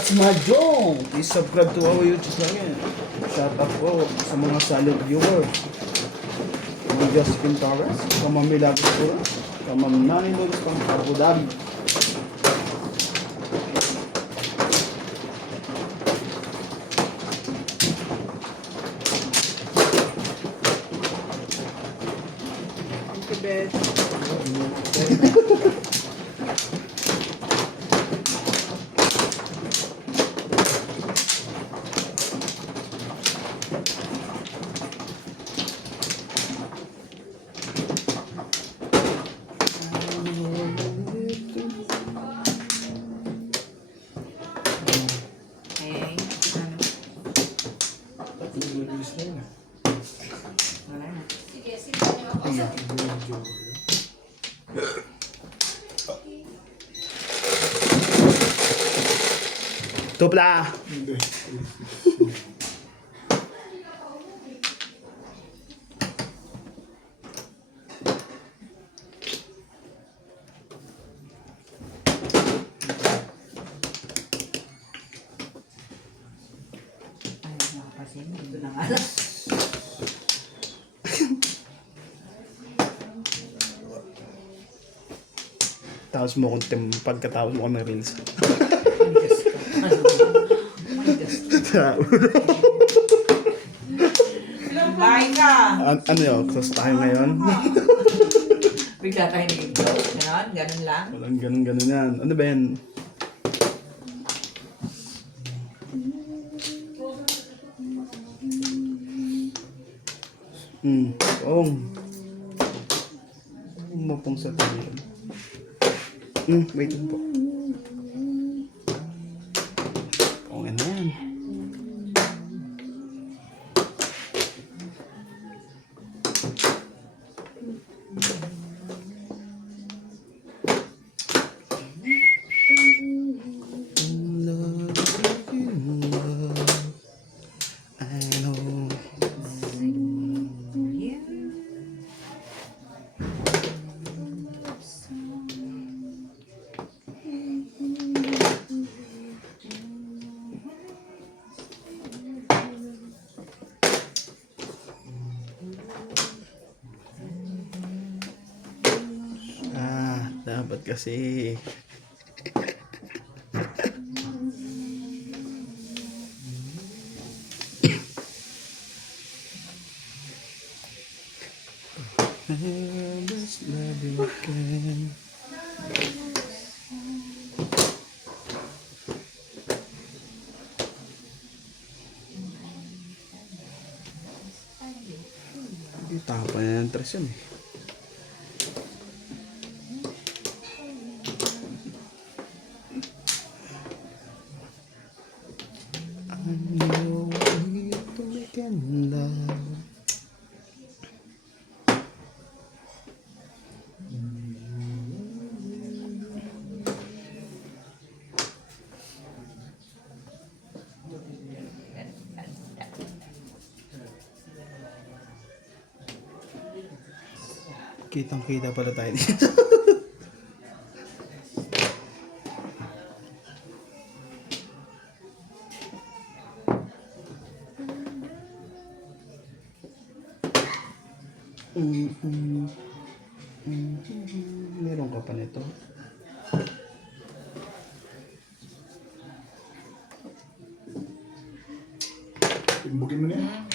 That's my Joe! Please subscribe to our YouTube channel. Shout out po sa mga solid viewers. Mga Josephine Torres, Kamang Milagros po, Kamang Nani Lewis pang Abu Dhabi. Bed. Tupla! Hindi. Ito na nga. Tapos mo kung pagkatapos mo kami reels. Bye ka! Ano yun? Close tayo ngayon? Bigla tayo nag-close. Ganon? Ganon lang? Walang ganun yan. Ano ba yan? Oo. Umapong sa tabi. Wait lang po. Okay na yan. Dapat kasi best love you can. Tapa na ng tres yun eh. Kitang-kita pala tayo dito. Meron ka pa nito. Timbugin mo na yan.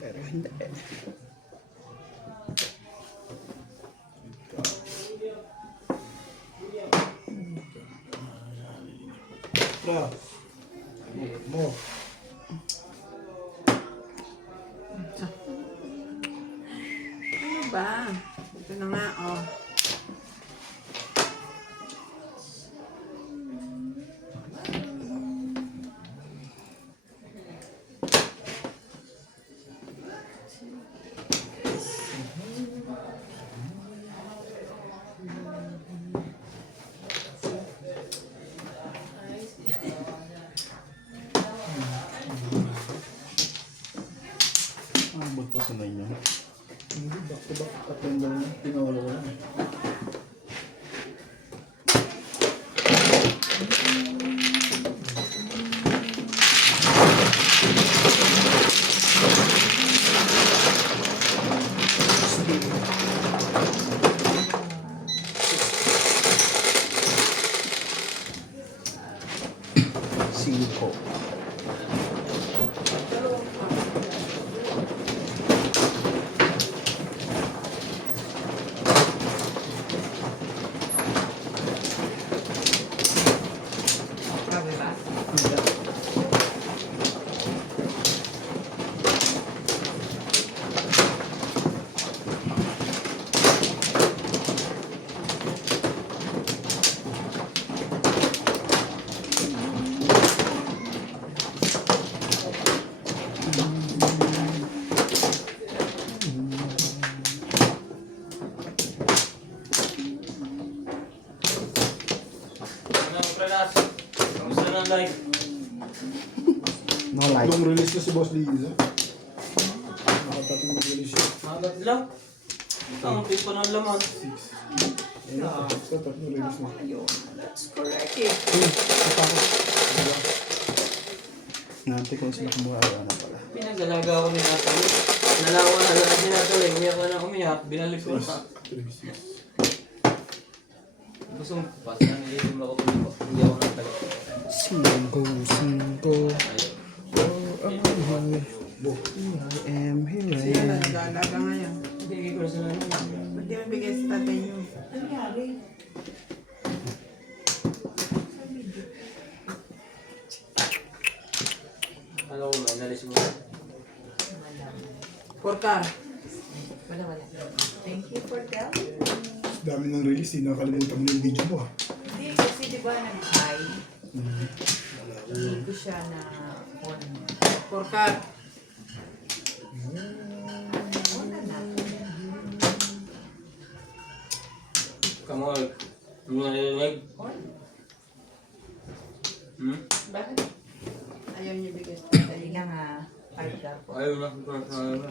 Pero hindi. Bro. Mo. Ano ba? Ito na nga, oh. personal niyo. Hindi, back to back. Tatlong lang na. Tinawala ko lang. Cinco. Grabe ba? Ano, Pranas? Kamusta na ang life? No like. Tatlong release na si Boss Liza. Nakatatlong release siya. Magat lang. Ang pipa ng laman. Ayun, tatlong release na. Ayun. That's correct eh. Nante ko sila kumagawa na pala. Pinag-alaga ko ni Natalie. Nalawa na lang si Natalie. Umiyak na umiyak. Binalik ko na. Gusto mo pas na nilitim ako tuloy. Hindi ako nagtalik. Cinco. Oh, I am here. Siya na nag-aalaga ngayon. Hindi ko na sila naman. Ba't di mo bigay sa tatay niyo? Alam ko ba, inalis mo. Porka. Wala. Thank you for telling. Dami ng release, hindi nakalimutan mo na yung video mo ha. Hindi, kasi di ba nag-hi? Hindi ko siya na on. Porka. On na na. Kamoy. Hindi mo narinig? On. Hmm? Bakit? Ayaw niya bigay sa tatay Dali niya. lang ah. Ayaw po. Ayaw na. Ayaw na.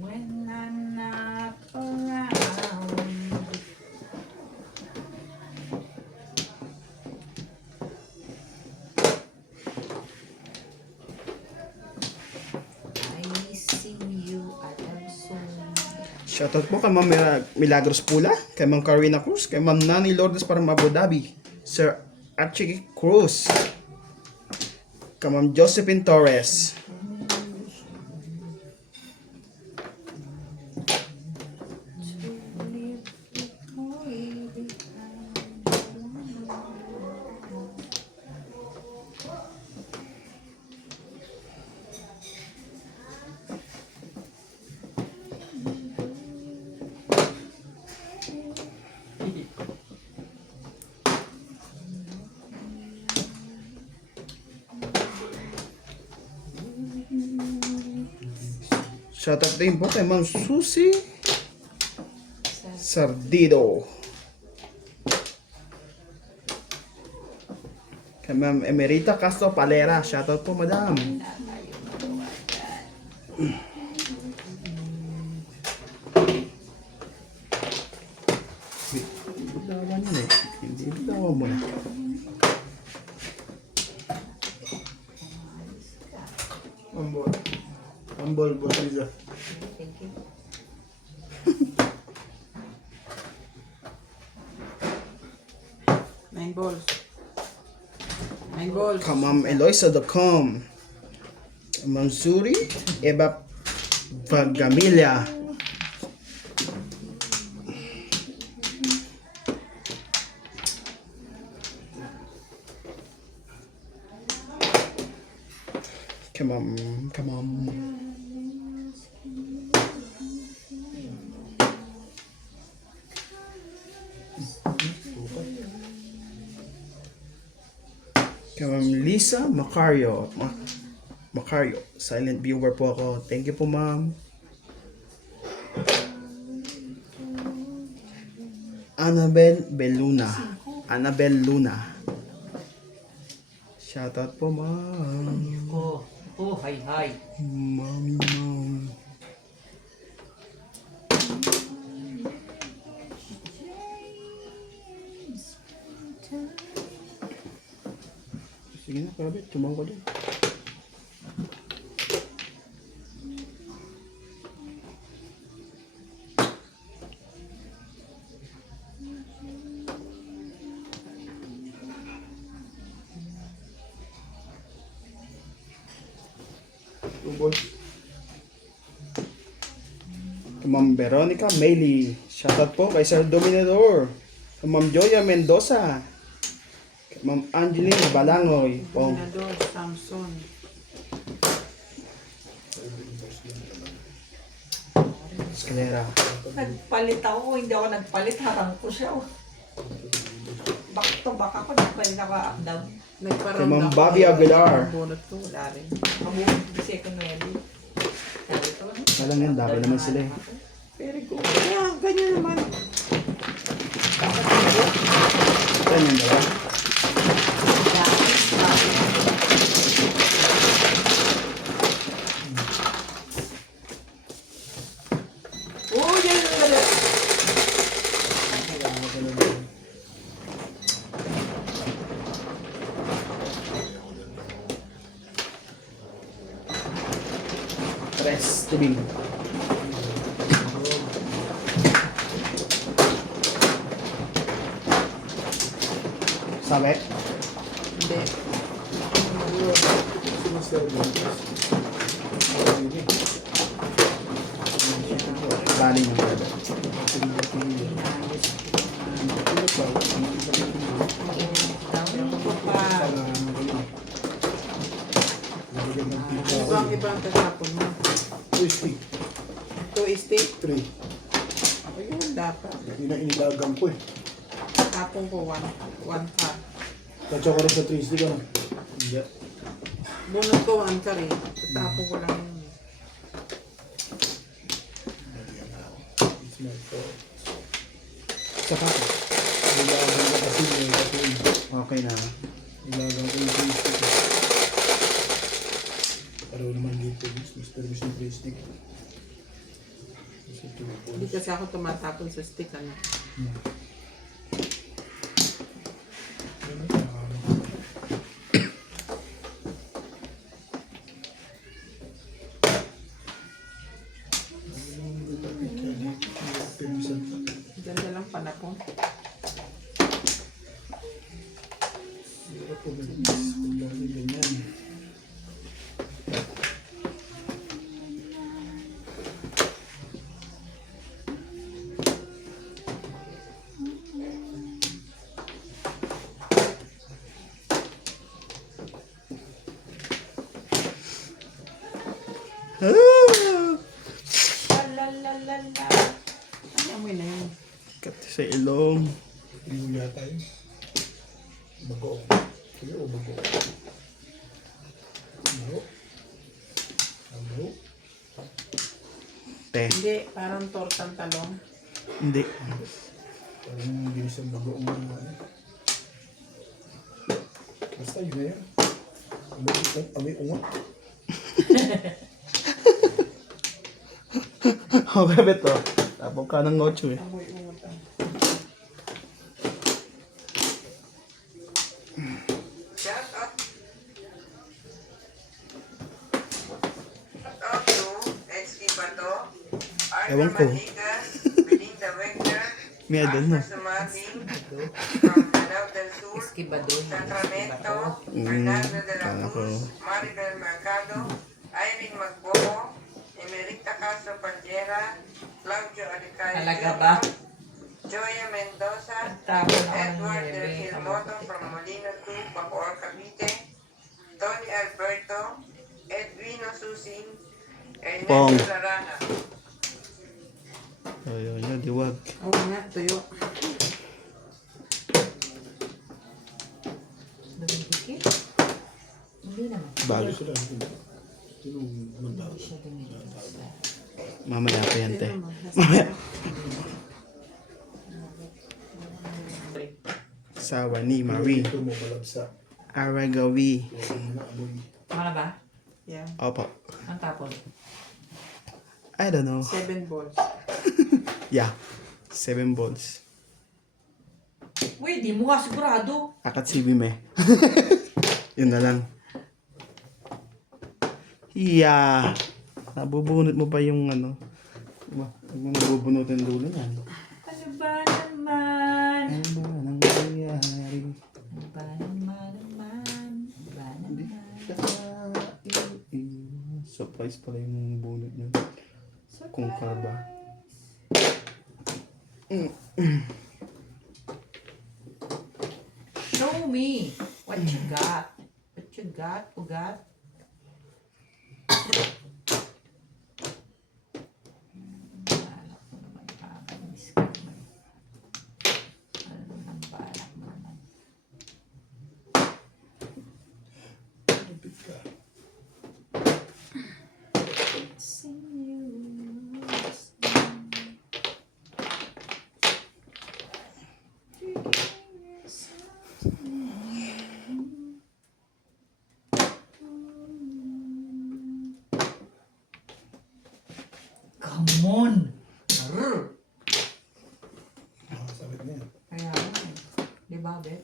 When I'm not around. I see you at I'm so. Shoutout po kay Ma'am Milagros Pula, kay Ma'am Carina Cruz, kay Ma'am Nani Lourdes para Abu Dhabi, Sir Archie Cruz, kay Ma'am Josephine Torres, shoutout din po kay Ma'am Susie Sardido, kay Ma'am Emerita Castro Palera, shoutout po Madam. Bitawan yun eh. Hindi bitawan mo na. Ambol, Boss Liza. Thank you. Nine balls. 9 balls. Kay Ma'am Eloisa.com, kay Ma'am Zuri Eva Vagamilia, kay Ma'am kay Ma'am Lisa Macario. Macario, silent viewer po ako. Thank you po, Ma'am. Annabel Luna. Shoutout po, ma'am. Hi. Mami, ma'am. Sige na, Kabit. Tumawag ko dun. Ubod. Kay Ma'am Veronica Mayley. Shoutout po kay Sir Dominador. Kay Ma'am Joya Mendoza. Kay Ma'am Angeline Balangoy. Pong. Dominador, Samson. Escalera. Nagpalit ako, hindi ako nagpalit, harang ko siya. Back to back ako, nagpalit ako up down. Kay Ma'am Bobby Aguilar. Bunot ko, wala rin. Mabuhay ko second ready. Sabi ko, Walang yan, double naman sila eh. Very good. Kaya, ganyan naman. Yan yung dalawa. Oh, yan ang gala. Tres, tubing. Sabi? Hindi. Galing yung brother. Ano ba ang ibang tatapon mo? Twisty. 2 stick? 3. Ayun, dapat. Yun ang inilagang ko eh. Tapon ko 1 cup. Tatsa ko rin sa twisty ka na. Hindi. Bunot ko 1 curry. Tapon ko lang yun. It's my fault. Sapatos. Nilagang ko kasi yung kapon. Okay na. Nilagang ko yung twisty ko. Pareho naman dito. Mr. Mission twisty. Kasi ito po. Hindi kasi ako tumatapon sa stick, ano. Ganda lang panapon. Ganyan. la. Ano amoy na yun? Kati sa ilong. Yung yata yun. Bago. Sige o bago. Bago. Bago. Te. Hindi, parang tortang talong. Hindi. Parang yung ginisang bago mo na ano. Basta yun na yan. Amoy ungot. Okay, beto. Tapos ka ng 8 eh. Amoy umutan. Ewan ko. May I don't know. Esquibador. Sacramento, Mm, Fernando de la ako. Cruz, Maribel Mercado, Irene Magboho, Emerita Castro Pantera, Claudio Alicario Talaga ba? Joya Mendoza, Tabo na ako ng Edward bebe. Del Gilmoto from Molino 2, Bacoor, Cavite, Tony Alberto, Edwino Susing, Pong. Ernesto Larana. Ayun, yun, diwag. Oo nga, tuyo. Dumidikit? Hindi naman. Bago. Sila. Tinong mandalo. Siya dumidikit. Mamaya pa yan, te. Tignan mo, nasa- Mamaya. Sawa ni Marie. Ito mo malabsa. Aragawi. Tama na ba? Yeah. Opo. Ang tapon. I don't know. 7 balls. Yeah. 7 balls. Uy, di mo nga sigurado. Akatsubi me. Yun na lang. Yeah. Nabubunot mo pa yung ano. Diba? Huwag mo nabubunutin dulo yan. Ano ba naman? Ano ba nang nangyayari? Ano ba naman? Ano ba naman? Surprise pala yung bunot niya. Kung karba. Show me what you got. What you got, ugat? Balak mo naman, kakainis ka naman. Ano nang balak mo naman? Come on! Arr! Nakasabit na yan. Kaya, di ba, Bet?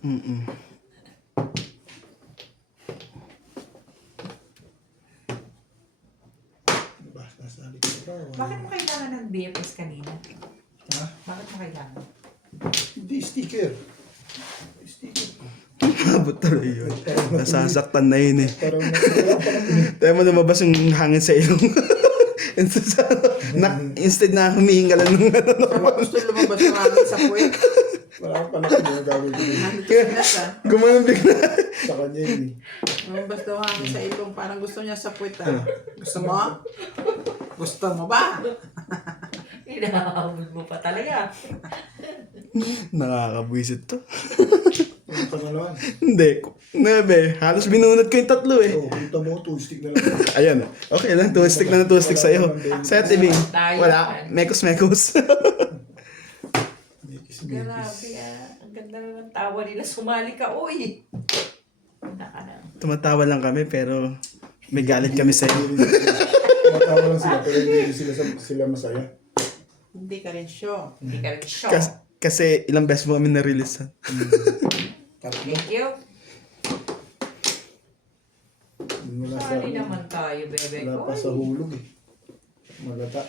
Mm-mm. Diba? Nasalit ka ba? Bakit mo kailangan ng BFS kanina? Ha? Bakit mo kailangan? Hindi, sticker. Sticker ko. Abot tuloy yun. Nasasaktan na yun eh. Parang nakakapag Tayo mo lumabas yung hangin sa ilong. Instead na humihinga lang ng ano. Pero gusto lumabas yung hangin sa puwet. Parang panakot yung gagawin ko yun. Nandito sila sa. Gumanon bigla. Sa kanya yun eh. Lumabas daw hangin sa ilong. Parang gusto niya sa puwet. Ah. Gusto mo? Gusto mo ba? Inahabol mo pa talaga. Nakakabwisit to. Ang pangalawan. Hindi. Nabe, halos binunod ko yung tatlo eh. Oo, punta mo, 2 stick na lang. Ayan. Okay lang, 2 stick na 2 stick sa'yo. Sa tibing. Wala. Mekos-mekos. Grabe Ang ganda na ng tawa nila. Sumali ka, uy. Naka na. Tumatawa lang kami pero may galit kami sa'yo. Matawa lang sila, pero hindi sila masaya. Hindi ka rin sure. Hindi ka rin shock. Kasi ilang beses mo kami na-release. Tatlo. Thank you. Wala sa Sali naman tayo, bebe Wala ko. pa sa hulog eh. Malata.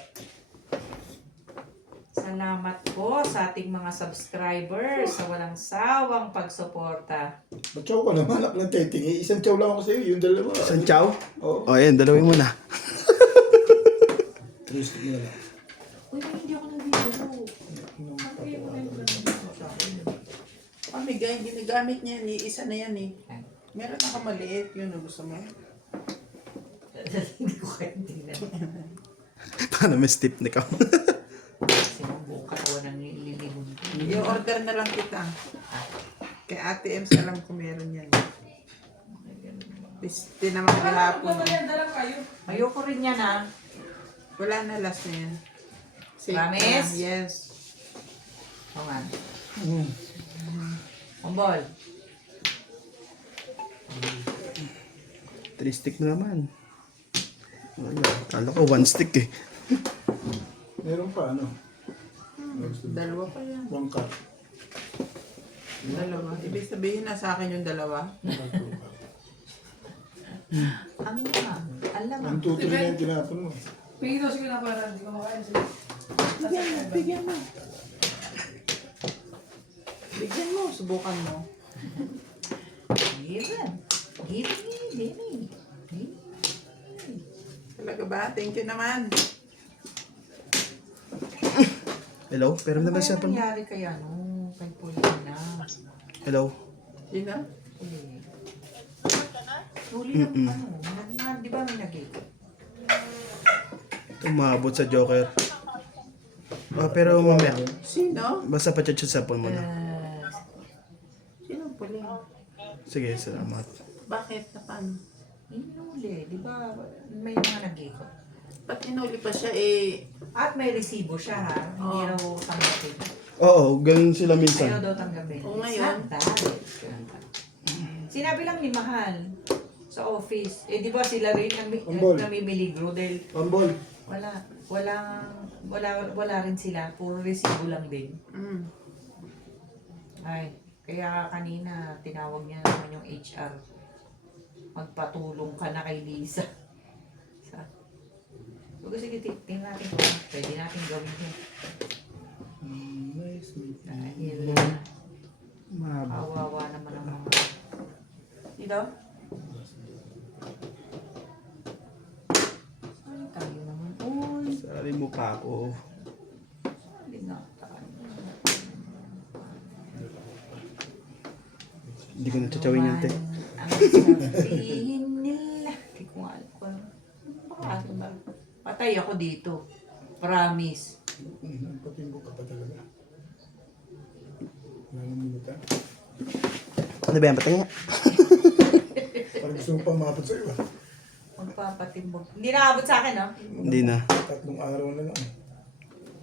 Salamat po sa ating mga subscribers sa walang sawang pagsuporta. Matyaw ka naman, anak ng teting eh. Isang tiyaw lang ako sa'yo, yung dalawa. Isang chow? Oo. O ayan, dalawin mo na. 3 stick na lang. Uy, hindi ako nagbibiro. Pamigay, ginagamit niya yan. Isa na yan eh. Meron ako maliit. Yun, gusto mo? Hindi ko kaya tingnan. Paano may stiff neck ako? Kasi ang buong katawan ng nililibon ko. I-order na lang kita. Kay Ate Ems, alam ko meron yan. Piste naman kahapon. Ayoko rin yan ah. Wala na, last na yan. Safe Promise? na yan. Yes. O nga. Umbol. 3 stick na naman. Wala. Kala ko 1 stick eh. Meron pa ano? Dalawa pa yan. 1 cup. Dalawa. Ibig sabihin na sa akin yung dalawa. Ang naman. Alam Ang tutuloy na yung tinapon mo. Bigyan mo. Bigyan mo. Subukan mo. Given. Given. Talaga ba? Thank you naman. Hello? Pero naman siya Ano pa. nangyari kaya no? Kay Paulina. Hello? Yun na? Huli ng ano. Di ba may nag-ikot? Umabot sa Joker. Pero mamaya. Sino? Basta pa-chat sa phone mo na. Sino puli? Sige, salamat. Bakit? Na paano? Inuli. Di ba may mga nag-ikot? Ba't inuli pa siya eh? At may resibo siya ha. Hindi Oo. raw tanggapin. Oo, ganun sila Ayaw minsan. daw tanggapin. Oo, It's ngayon. not that. Sinabi lang ni Mahal sa office. Eh, di ba sila rin Ambol. namimiligro dahil Pambol. wala rin sila. Puro resibo lang din. Mm. Ay, kaya kanina tinawag niya naman yung HR. Magpatulong ka na kay Lisa. So, sige, tingnan natin kung pwede natin gawin yun. Nice. Dahil Mahaba. kawawa naman ang mga... Dito? Ay, tayo naman. Uy, Sari mo pa ako. hindi na tayo. Hindi ko natsachawin yan, te. Ang sabihin nila. Hindi ko nga alam kung baka ba? Patay ako dito. Promise. Patimbok ka pa talaga. Ilang minuta. Ano ba yan? Patay nga. Parang gusto mo pa umabot sa'yo ah. Magpapatimbog. Hindi nakabot sa akin, no? Hindi na. 3 araw na lang.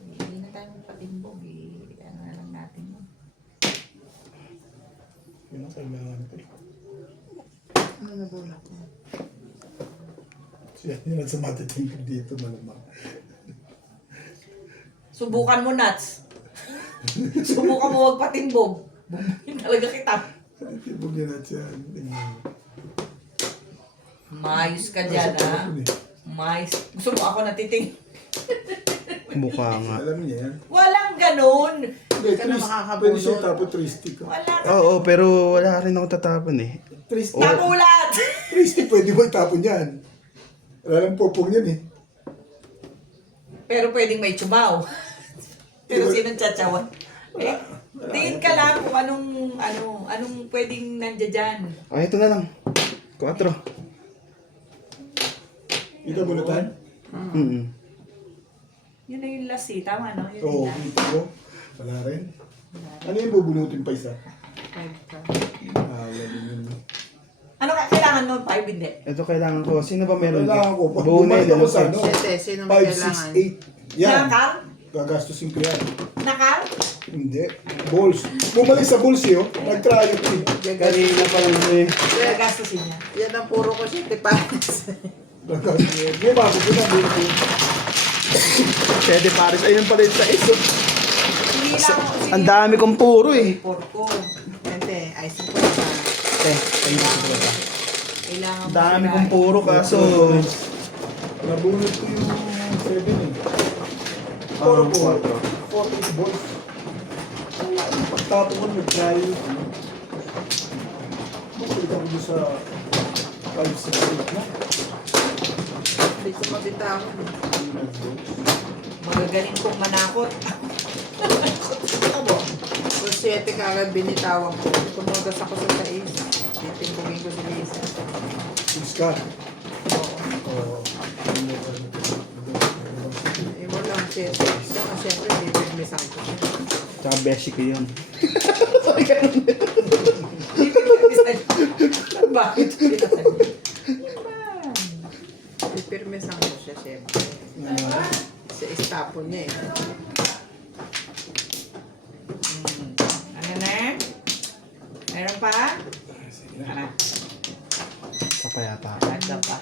Hindi na tayo magpatimbog. Eh. Ano na lang natin yun. Yun ang kailangan ko. Ano na bulak mo? Siya yun ang sa matitimbog dito malamang. Subukan mo, Nats. Subukan mo magpatimbog. Bumbuhin talaga kita. Timbog yan at siya. Mayos ka dyan, ha? Mayos. Gusto mo ako natiting? Mukha nga. Alam niya yan. Walang ganun. Hindi, Ka na pwede siya makakabulot. tapo tristic. Wala ka. Oo, pero wala rin ako tatapon eh. Tristic. Nakulat! Tristic, pwede mo itapon yan. Wala lang popong yan eh. Pero pwedeng may tsubaw. Pero sinong tsatsawan? Eh, tingin ka lang kung anong pwedeng nandiyan dyan. Ah, ito na lang. 4. Ito bulutan? Mm. Yun na yung last eh. Tama, no? Yun Oo, yung last. ito ko. Wala rin. Ano yung bubunutin pa isa? 5 ka. Wala din yun. Ano ka? Kailangan nun? 5 hindi. Ito kailangan ko. Sino ba meron? Kailangan ko. Pag Buo na bumalik yun. ako sa ano, 7, sino may 5, kailangan? 6, 8. Yan. Nakal? Gagastusin ko yan. Nakal? Hindi. Balls. Bumalik sa balls yun. Nag-try ko eh. Kanina pa lang eh. Gagastusin niya. Yan ang puro ko siya, tipanis. Gagastusin. Bumako ko na. Pwede Paris. Ayun pala yung sa iso. Hindi lang ako. Ang dami kong puro eh. Report ko. Ente, ay sa pa. Kailangan mo Ang dami sila- kong puro kaso... Nabunot ko yung 7 eh. Ang 4 balls. Wala. Pagtapo ko nag-try. Bumalik ako doon sa 5, 6, 8 na. Hindi ko mabitawan. Magagaling kong manakot. Kung 7 ka agad binitawan ko, tumugas ako sa 6. Titimbugin ko si Lisa. 6 ka. Oo. Eh, wala ang 7. Kaya siyempre, bibigmisan ko siya. Tsaka beshi ko yun. Bakit? Pipirmisan ko siya, siyempre. Sa istapon niya eh. Ano na? Meron pa? Ano? Sa pa yata. Ano pa?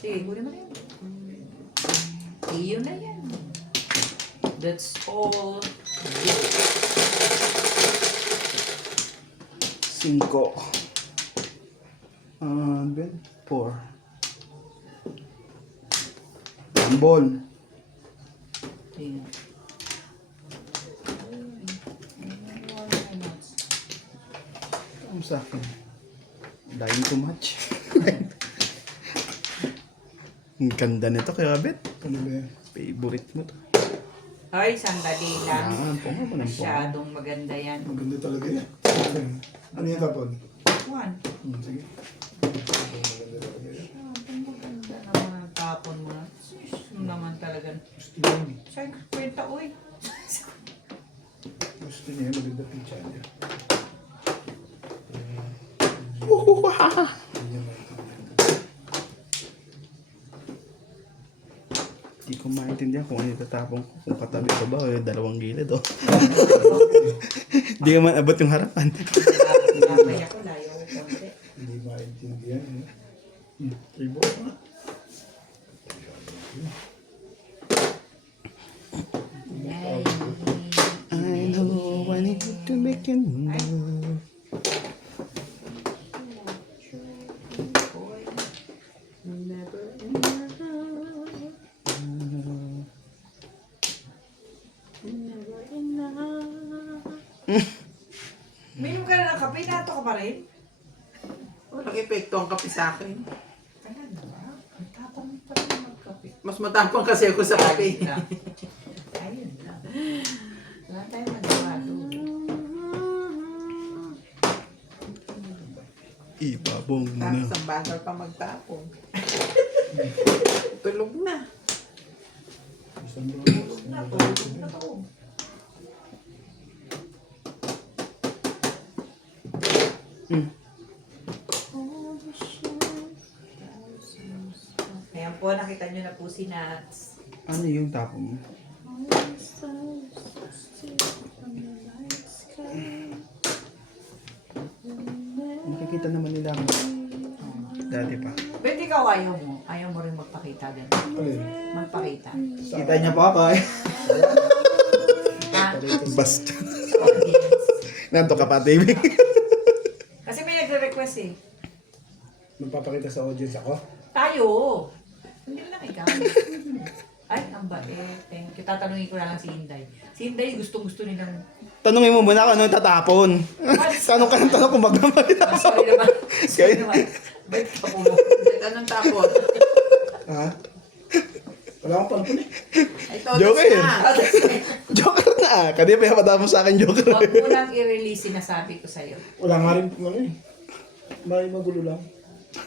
Sige, kunin mo na yan. Iyon na yan. That's all. 5. 4. Ambol. Tingnan. Ang sa akin. Dying too much. Ang ganda nito kaya bet. Ano ba yan? Favorite mo to. Ay, sandali lang. Yan, punga mo ng punga. Masyadong maganda yan. Maganda talaga yan. Ano yung tapon? 1. Sige. Maganda talaga yan. Maganda naman ang tapon mo. Sus, naman talaga. Gusto niya. Saan ka kwenta, uy? Gusto niya. Maganda picture niya. Hindi ko maintindihan kung ano itatapon ko. Kung katabi ko ba o dalawang gilid o. Hindi ka man abot yung harapan. Kaya ko layo ko konti. Hindi maintindihan. Ibo na. Yay. I know I need to make you move. Never Minum ka na ng kape, nato ka pa rin? Walang epekto ang kape sa akin. Talaga ba? Ang tapang pa rin magkape. Mas matapang kasi ako sa kape. Ayun lang. Ayun lang. Wala tayong magawa doon. Ibabong mo na. Tapos ang bagal pa magtapon. Tulog na. Isang Tulog na to. Ayan po, nakita nyo na po si Nats. Ano yung tapon mo? Makikita naman nila ako. Dati pa. Ba't ikaw ayaw mo? Ayaw mo rin magpakita din. Alin? Magpakita. Kita niya pa ako eh. Ha? Basta. Sa audience. Nanto ka pa, TV. Kasi may nagre-request eh. Magpapakita sa audience ako? Tayo! Hindi lang ikaw. Ay, ang bait. Thank you. Tatanungin ko na lang si Inday. Si Inday, gustong-gusto nilang... Tanungin mo muna kung ano yung tatapon. Tanong ka ng tanong kung magmamay Ah, sorry naman. Sorry Kaya- naman. Bait ka po. Ba't anong tapon? Ha? Wala akong palpun eh. Ay, todo Joke eh. na. Joker na ah. Kanina pa yung matapon sa akin, Joker. Huwag mo lang i-release sinasabi ko sa'yo. Wala nga rin ano eh. May magulo lang.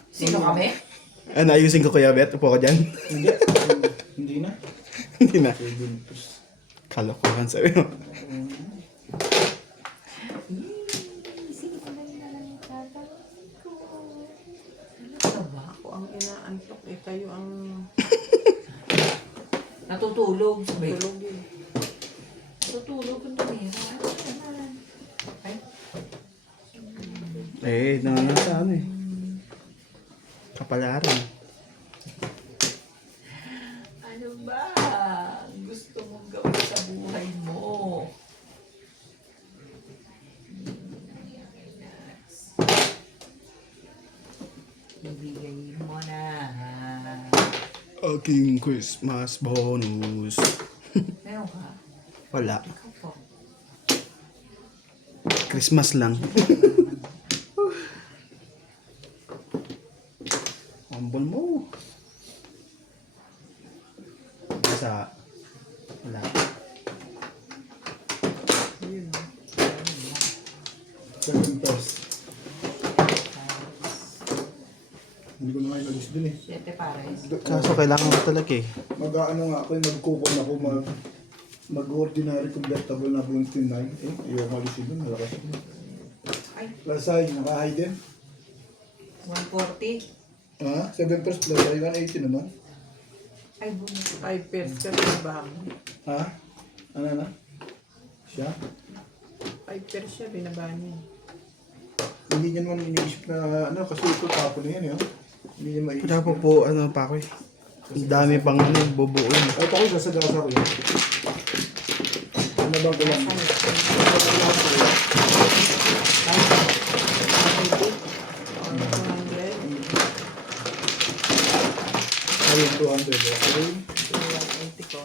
Sino kami? Ano, ayusin ko kuya Bet. Upo ko dyan. Hindi. Hindi na. Hindi na. Pwede. Kalokohan sabi mo. Sino ka lang nalang tatanungin ko? Ano ba? Ako ang inaantok eh. Kayo ang Natutulog. tulog eh. Natutulog ang tumira. Ano naman? Ay, Eh, nasa ano eh. Kapalaran. ano ba? Gusto mong gawin sa buhay mo? Ibigay mo na. Aking Christmas bonus. Meron ka? Wala. Ikaw po. Christmas lang. Humble mo. Basta. Wala. Yun. 7 pairs. Hindi ko na ngayon alis dun eh. 7 pares. Kaso kailangan mo talaga eh. Mag-ano nga ako, magkukon ako, mag-ordinary convertible na 29. Eh, ayaw malis dun, malakas ako. Ay, Plus size, naka-high din. 140. Ha? 7 pairs plus size, 180 naman. Ay, bunot. 5 pairs ka binabahan. Ha? Ano na? Siya? 5 pairs siya binabahan niya. Hindi niya naman iniisip na ano, kasi ito tapo na yan eh. Oh. Hindi niya maisip. Wala po ano pa ko eh. Ang dami pang ano, bubuin. Ay, ako, sasagasa ko yun. Ano bang kulang? Ayun, 200. Okay. 180 ko.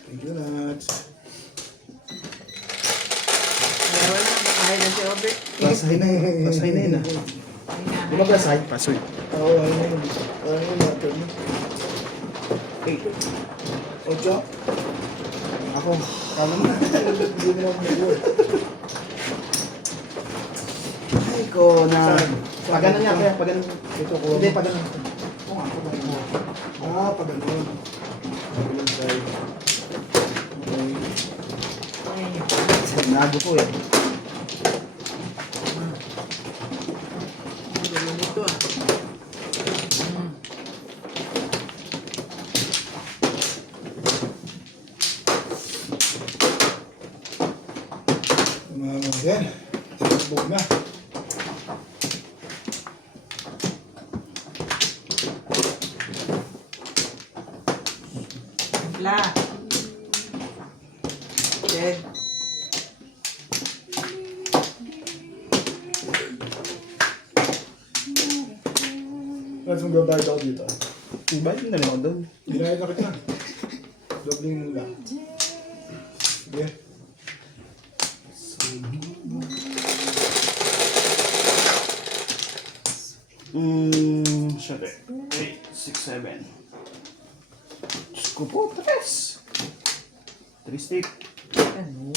Thank you, Nats. Kaya wala na makain na si Obe. Pasay na yun. Pasay na yun ah. Di ba pasay? Pasoy. Oo, ano yun. Ano yun natin? 8. 8? Ako, kala mo na. Hindi mo na mag-work. Ay ko na. Pagano niya, kaya pagano. Ito ko. Hindi, pagano. Oo nga, pagano. Ah, pag ganun. Pag side. Okay. Nago ko eh. Ang gulo nito ah. Sabog na. La. Dead. Mas magbabayad ako dito. Ibalik na rin ako doon. Ginayad na kita. Dobling mo lang. Sige. Syempre. 8, 6, 7. Diyos ko po, 3. 3 stick. Ganun.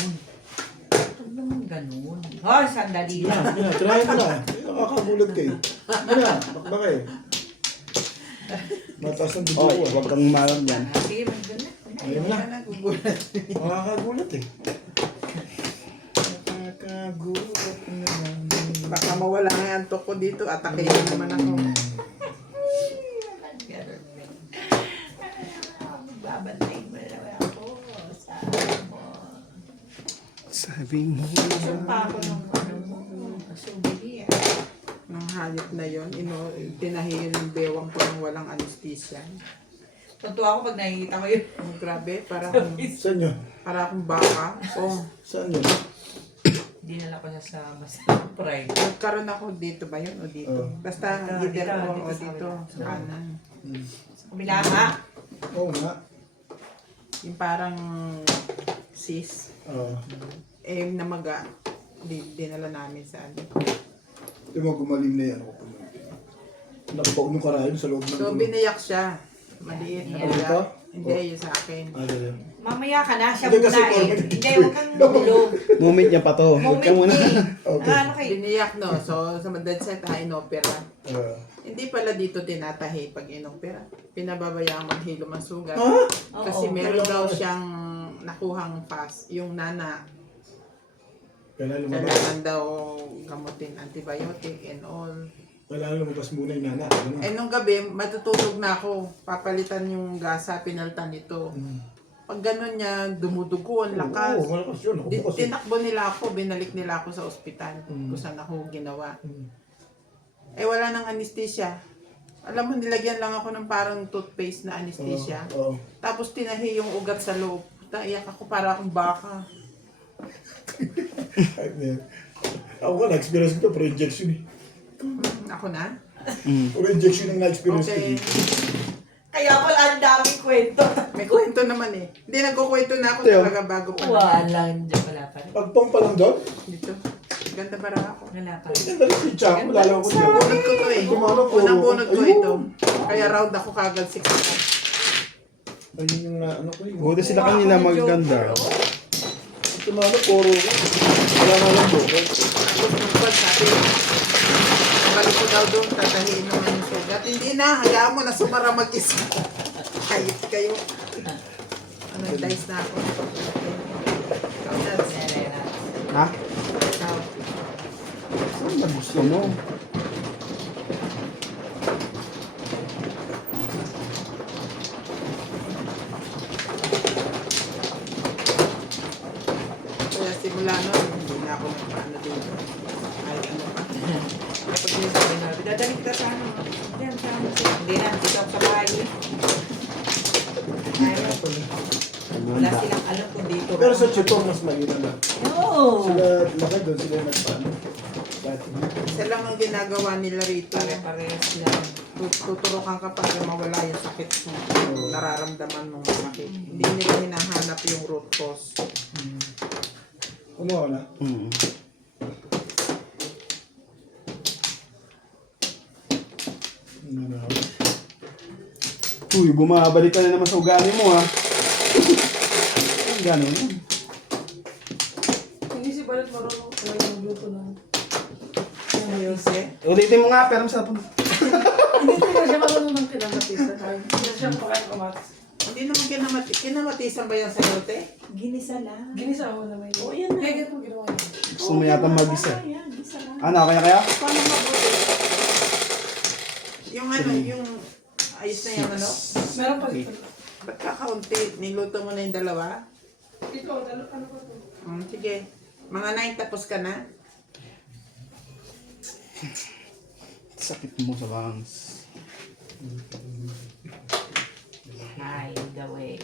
Huwag naman ganun. Hoy, sandali lang. Yan, try mo na. Nakakagulat kayo. Yan na, bakbak eh. Mataas ng dugo Oh, ko. huwag kang malam dyan. Sige, maganda. Ayaw mo na. Nagugulat. Nakakagulat eh. Nakakagulat naman. Baka mawala nga yung antok ko dito. Atakihin naman ako. Babantay mo na naman ako. Sabi mo. Sumpa ako ng ano mo. Souvenir. Nang hayop na yon, tinahiyan ng bewang ko nang walang anesthesia. Tuntua ako pag nakikita ko yun. Oh, grabe, Saan yun? para akong baka. Oh, Saan yun? Dinala ko siya sa mas pride. nagkaroon ako dito ba yun o dito? Oh. Basta Dito, leader dito, ko dito o sa dito. kabila. Sa kanan. Sa kabila nga. Oo nga. Yung parang sis. Oo. Namaga. Dinala namin sa ano. Yung mga gumaling na yan. Nakapaunong karayon sa loob ng So, binayak siya. Maliit na Yan. biyak. Ito? Hindi, yun sa akin. yun. Mamaya ka na, siya Hindi, muna kasi eh. formal. Hindi, huwag kang gulong. Moment niya pa to. Huwag Moment ka muna. eh. Okay. Ano kayo? Biniyak, no? So, sa dead set, inopera. Ah. Hindi pala dito tinatahi pag inopera. Pinababayaan maghilo ng sugat. Kasi Oo. meron daw siyang nakuhang pass. Yung nana, Kailangan lumabas. kailangan daw gamutin antibiotic and all. Kailangan lumabas muna yung nana. Ano? Nung gabi, matutulog na ako. Papalitan yung gasa, pinaltan ito. Pag ganun niya, dumudugo, ang lakas. Oo, malakas yun. Ako kasi. Tinakbo nila ako, binalik nila ako sa ospital kung saan ako ginawa. Wala nang anesthesia. Alam mo, nilagyan lang ako ng parang toothpaste na anesthesia. Oo. Tapos tinahi yung ugat sa loob. Iyak ako para akong baka. Ako nga, na-experience ko ito, pero injection eh. Ako na? Pero injection ang na-experience ko Okay. dito. Kaya pala ang daming kwento. May kwento naman eh. Hindi, nagkukwento na ako Teo. talaga bago pa. Wala, hindi pala pa rin. Pagpong pa lang doon, Dito. Ganda para ako. Wala pa. ang dali si Chang, lalo ako dyan. Bunod ko to eh. Tumama ko. Unang bunod ko Ayun. ito. Kaya round ako kagad 6 o'clock. Ayun yung ano ko eh. Buti sila kanina maganda. Tumama, puro. Wala nga lang bro. Tapos nung pag sabi, balik ko daw doon, tatahiin naman yung sugat. Hindi na, hayaan mo na sumara mag-isa. Kahit kayo. Ano, dice na ako. Ikaw na, Ha? ikaw. Saan ba gusto mo? Kaya simula nun, hindi na ako nagpaano dito. Kahit ano pa. Kapag yung sabi na, dadalik ka sa ano. Yan, sa ano. Hindi na, dito ako sa bahay. Ayaw. Wala silang alam kung dito. Pero sa Chitong, mas malina na. No! Sila, laki doon, sila nagpaano. Dati. Isa lang ang ginagawa nila rito. Pare-parehas lang. Tuturukan ka para mawala yung sakit mo. Nararamdaman mong sakit. Hindi nila hinahanap yung root cause. Kumuha na. Ano na ako? Uy, bumabalik ka na naman sa ugali mo ha. Ganun. Hindi si Balat marunong talaga magluto ng... Ayose. Ulitin mo nga, pero sa Hindi talaga siya marunong ng kinamatisan. Hindi siya makain kamatis. Hindi naman kinamatisan ba yung sayote? Ginisa lang. Ginisa ako na may... Oo, yan na. Kaya ganito ginawa niya. gusto mo yata mag-isa. Ayan, gisa lang. Ano, kaya? Paano mabuti? Yung ano, yung ayos na yung ano? Meron pa dito. Ba't kakaunti? Niluto mo na yung dalawa? Ito, ano pa to? Sige. Mga 9 tapos ka na? Sakit mo sa bangs. Hide away.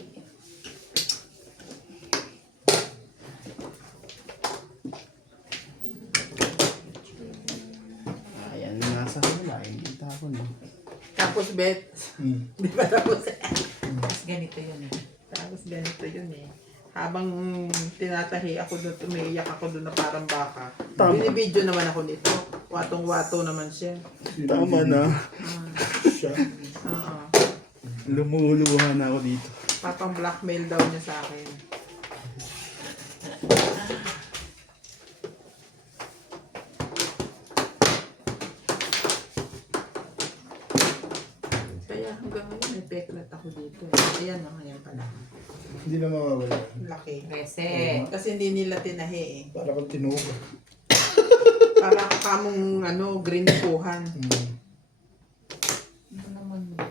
Ayan, nasa kanila. Hindi tapon. Tapos, Bet, Hmm. di ba tapos? Tapos ganito yun eh. Tapos ganito yun eh. Habang tinatahi ako doon, umiiyak ako doon na parang baka. Binibidyo naman ako nito. Watong-wato naman siya. Tama na. Siya. Oo. Lumuluhan na ako dito. Papang blackmail daw niya sa akin. Kaya hanggang ngayon may peklat ako dito. Ayan o, ayan pala. Hindi na mawawala. Laki. Rese. Kasi hindi nila tinahi eh. Para kang tinuga. Para kamong green puhan. Hmm. Ano naman ba?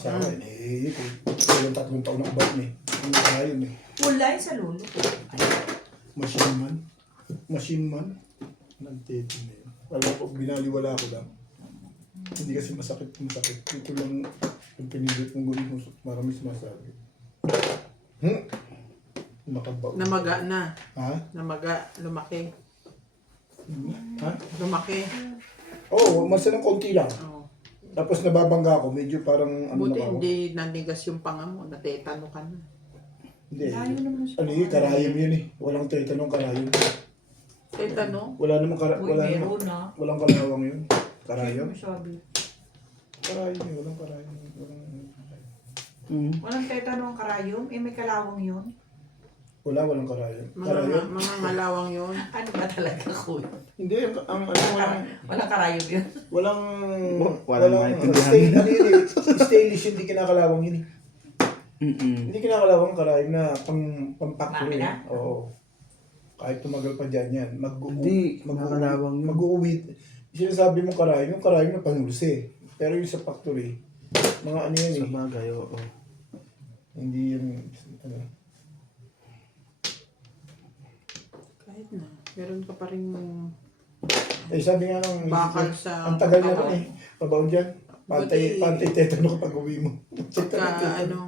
Sa akin eh. Kung yung 3 taon na kabat eh. Hindi kaya yun eh. Wala yun sa lulo. Machine man. Machine man. Nagtete na yun. Alam ko, binaliwala ko lang. Hindi kasi masakit. Ito lang yung pinindot mong gulong mo. Marami sumasabi. Nakabaw. Namaga na. Ha? Namaga. Lumaki. Ha? Lumaki. Oo, masa ng konti lang. Oh. Tapos nababangga ako. Medyo parang Buti na ako. hindi nanigas yung panga mo. Natetano ka na. Hindi. Layo naman siya. Ano yun? Karayom yun eh. Walang tetanong karayom. Tetano? Wala namang Uy, meron na. walang kalawang yun. Karayom? Sabi. Karayom yun. Walang karayom. Walang tetano ang karayom. Eh, may kalawang yun. Walang karayom. Karayom? Mga ngalawang yun. Ano ba talaga ko? Hindi. Walang karayom yun. Walang Walang maintindihan. Stainless yun. Hindi kinakalawang yun eh. Mm-mm. Hindi kinakalawang karayom na pang-factory. Makina? Oo. Kahit tumagal pa dyan yan. Hindi, kinakalawang yun. Mag-uwi. Sinasabi mo karayom, yung karayom na panghulsi eh. Pero yung sa factory, mga ano yan Sa eh. bagay, oo. Hindi yun, ano. Kahit na. Meron ka pa rin Eh sabi nga nung, bakal sa... ang tagal na rin eh. Pabaon dyan. Buti- Pantay tetano kapag uwi mo. Check ka ng Pagka tetano.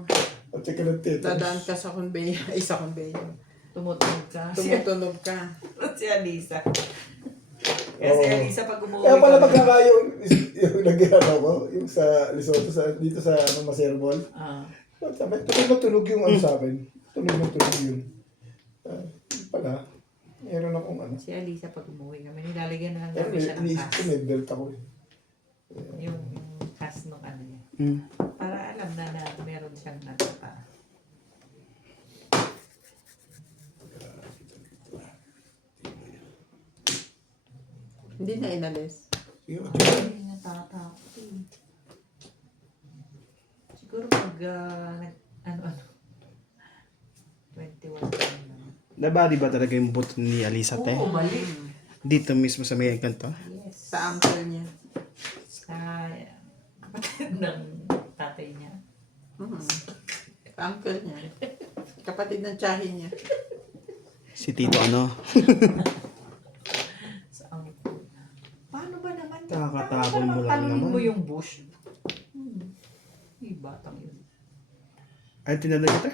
Check ka ng tetano. dadaan ka sa conveyor. Ay, sa conveyor. Tumutunog ka. Tumutunog ka. Si Alisa. Kaya si Oo. Alisa pag umuwi Kaya pala kami- pagkaka yung nag-ano ko, yung sa Lesotho, dito sa Maserbol. Ah. Sabi, tunog yung ano sa akin. Tunog yun. Yun pala, meron akong ano. Si Alisa pag umuwi kami, nilalagyan na lang Pero namin siya ng iniisip ko cast. may belt ako eh. Yung cast ng ano niya. Mm. Para alam na meron siyang natata. Hindi na inalis. Sige, Hindi natatakot eh. Siguro pag ano-ano. 21 pa lang. Nabali ba talaga yung buto ni Alisa, te? Oo, balik. Dito mismo sa may kanto? Yes. Sa uncle niya. Sa kapatid ng tatay niya. Sa uncle niya. Kapatid ng tsahin niya. Si Tito ano? Sa uncle. Paano ba naman? Kakatapon mo lang talunin naman. mo yung bush. Batang yun. Ay, tinanong kita?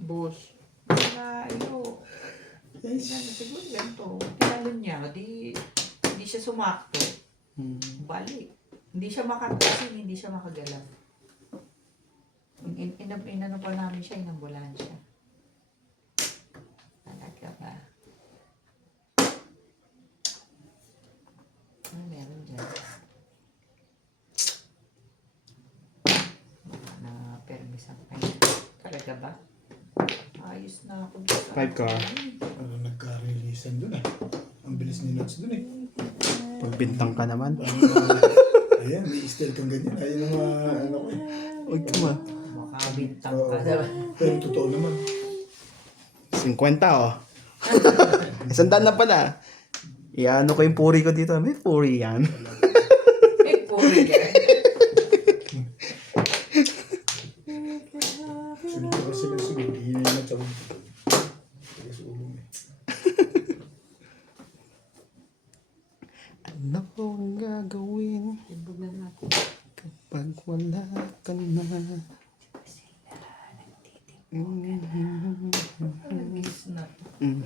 Bush. Wala, siguro ganito. Tinalon niya, hindi siya sumakto. Balik. Hindi siya makatasin, hindi siya makagalaw. Inano pa namin siya, inambulansya. Talaga ba? Ano meron dyan? Na permis ang ay. Talaga ba? Ayos na ako. 5 car. Ano nagka-releasean dun eh. Ang bilis ni Nuts dun eh. Pagbintang ka naman. Ayan, may style kang ganyan. Ayun ang mga ano ko eh. Huwag ka ma. Makabintang Oo. ka diba? Pero totoo naman. 50 oh. 100 na pala. Iano ko yung puri ko dito. May puri yan. Eh, puri ka. Sunod ko kasi ng sunod. Hindi na yung matawag. Sige sa ulo mo eh. Sige,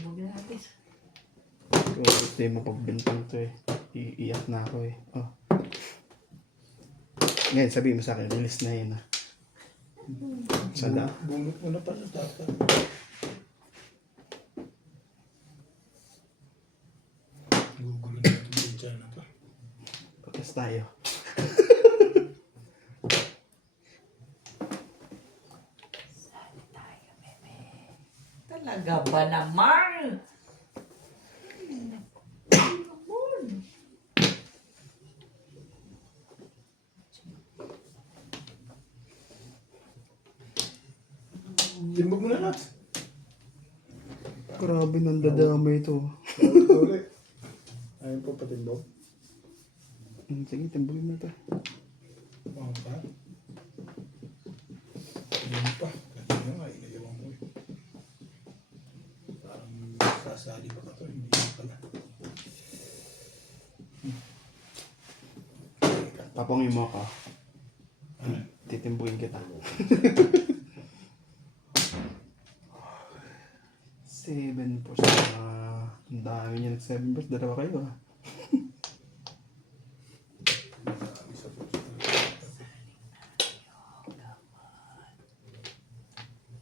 huwag na natin. Ito yung mapagbintang to eh. Iiyak na ako eh. Oh. Ngayon, sabihin mo sa akin, release na yun ah. Sada. Bunot mo na pa sa tata. Gugulo na ito dyan na to. Patas tayo. Talaga ba naman? Timbog mo na lahat. Grabe nang dadamay ito. Ito ulit. Ayun po patimbog. Sige, timbulin na to. Mga pa. Ayun pa. Kasi nga nga, inayawan ko eh. Parang sasali pa ka to. Hindi pala. Papangin mo ako. Titimbuin kita. 7%. Ang dami niya nag-7%. Dalawa kayo ah.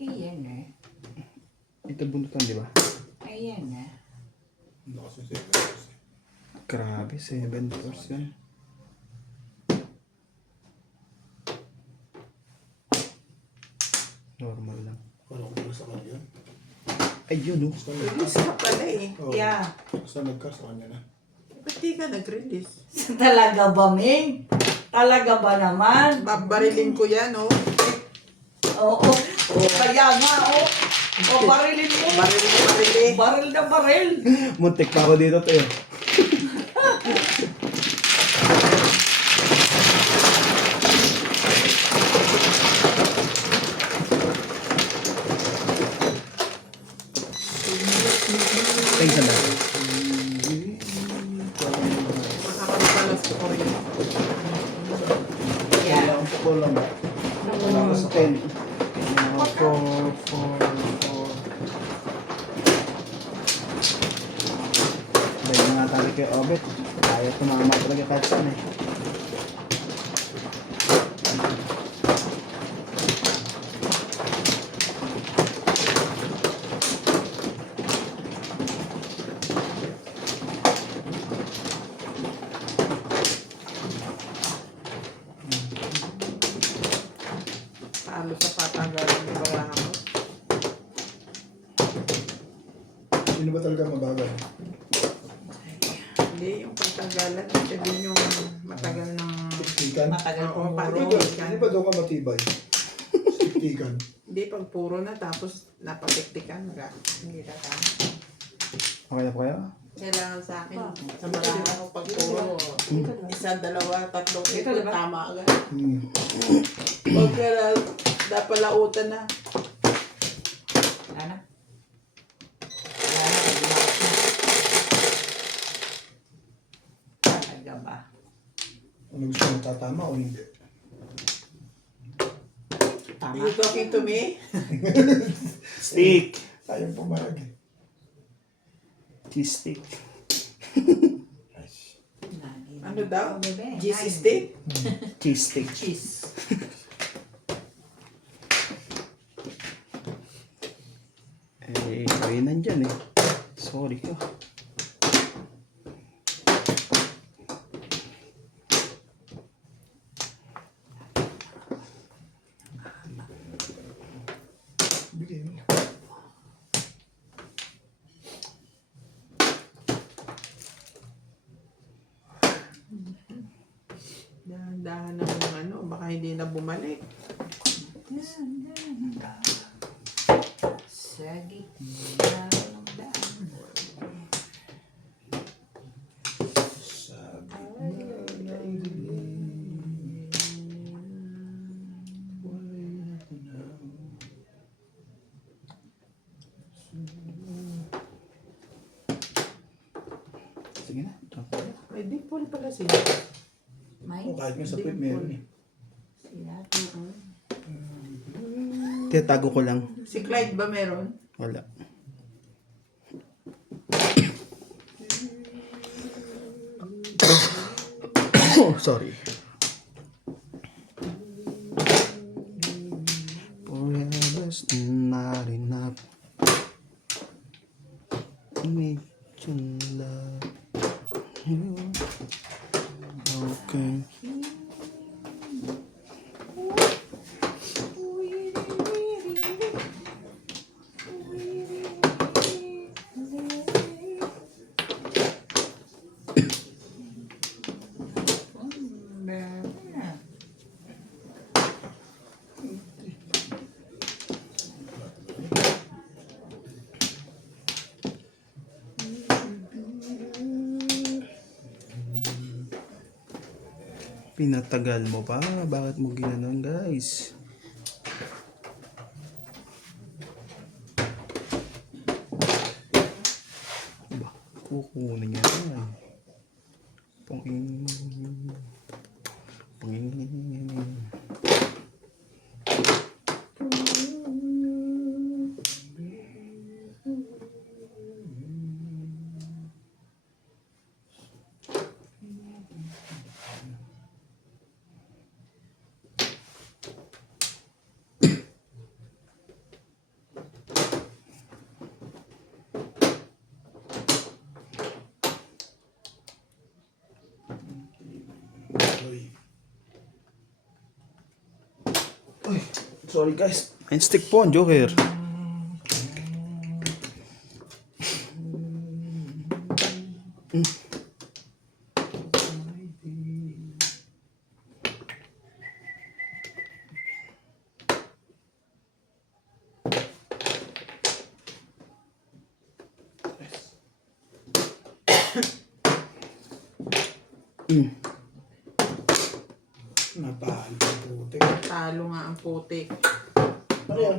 Ayan eh. Ito buntutan, di ba? Ayan eh. Hindi kasi 7%. Grabe, 7%. Normal lang. Parang ko sa kanya. Ayun oh. Release ka pala eh. Oh. Yeah. Basta nagka sa kanya na. Ba't di ka nag-release? Talaga ba, Ming? Talaga ba naman? Babarilin ko yan, oh. Oo. Kaya nga, oh. O, barilin mo. Baril. Baril na baril. Muntik pa ako dito, Teo. Thanks a lot. Makakapagpalas ko rin. Yeah. Kulang ba? Wala ko sa 10. 4. Dahil na nga tayo kay Obet. Kaya tumama talaga kahit saan eh. Talo sa patagalan ng barahan ko. Sino ba talaga mabagal? Hindi, yung patagalan. Sabihin yung matagal ng... Tiktikan? Matagal Oo, pumuro. patiktikan. Hindi ba daw ka matibay? Tiktikan. Hindi, pag puro na, tapos napatiktikan. Hindi na tama. Okay na po kayo? Kailangan sa akin, sa barahan ko, pag puro, isa, dalawa, tatlo, ito, diba? tama agad. Hmm. Huwag ka na, napalautan na. Wala na. Wala na. Bumakas na. Talaga ba? Ano gusto mo, tatama o hindi? Tama. You talking to me? Stick! Ayaw pumayag eh. Cheese stick. Nice. Ano daw? Bebe. GC stick? Cheese stick. Cheese. Eh, kayo nandyan eh. Sorry ka. Bigay mo. Dahan-dahan na ng ano, baka hindi na bumalik. Sa gitna ng daan. Sabi na ng dilim. Wala'y natinaw. Sige na. Ito. May dimple pala siya. May O kahit nga sa puwet meron eh. sila. Tiyatago ko lang. Si Clyde ba meron? Wala. Sorry. Forever's not enough. Need to love you. Okay. Pinatagal mo pa? Bakit mo ginanon, guys? Ba, kukunin niya yan. Panging... Panging... Uy, sorry guys. Main stick po ang Joker. Napahal ang putik. Talo nga ang putik. Ano yan?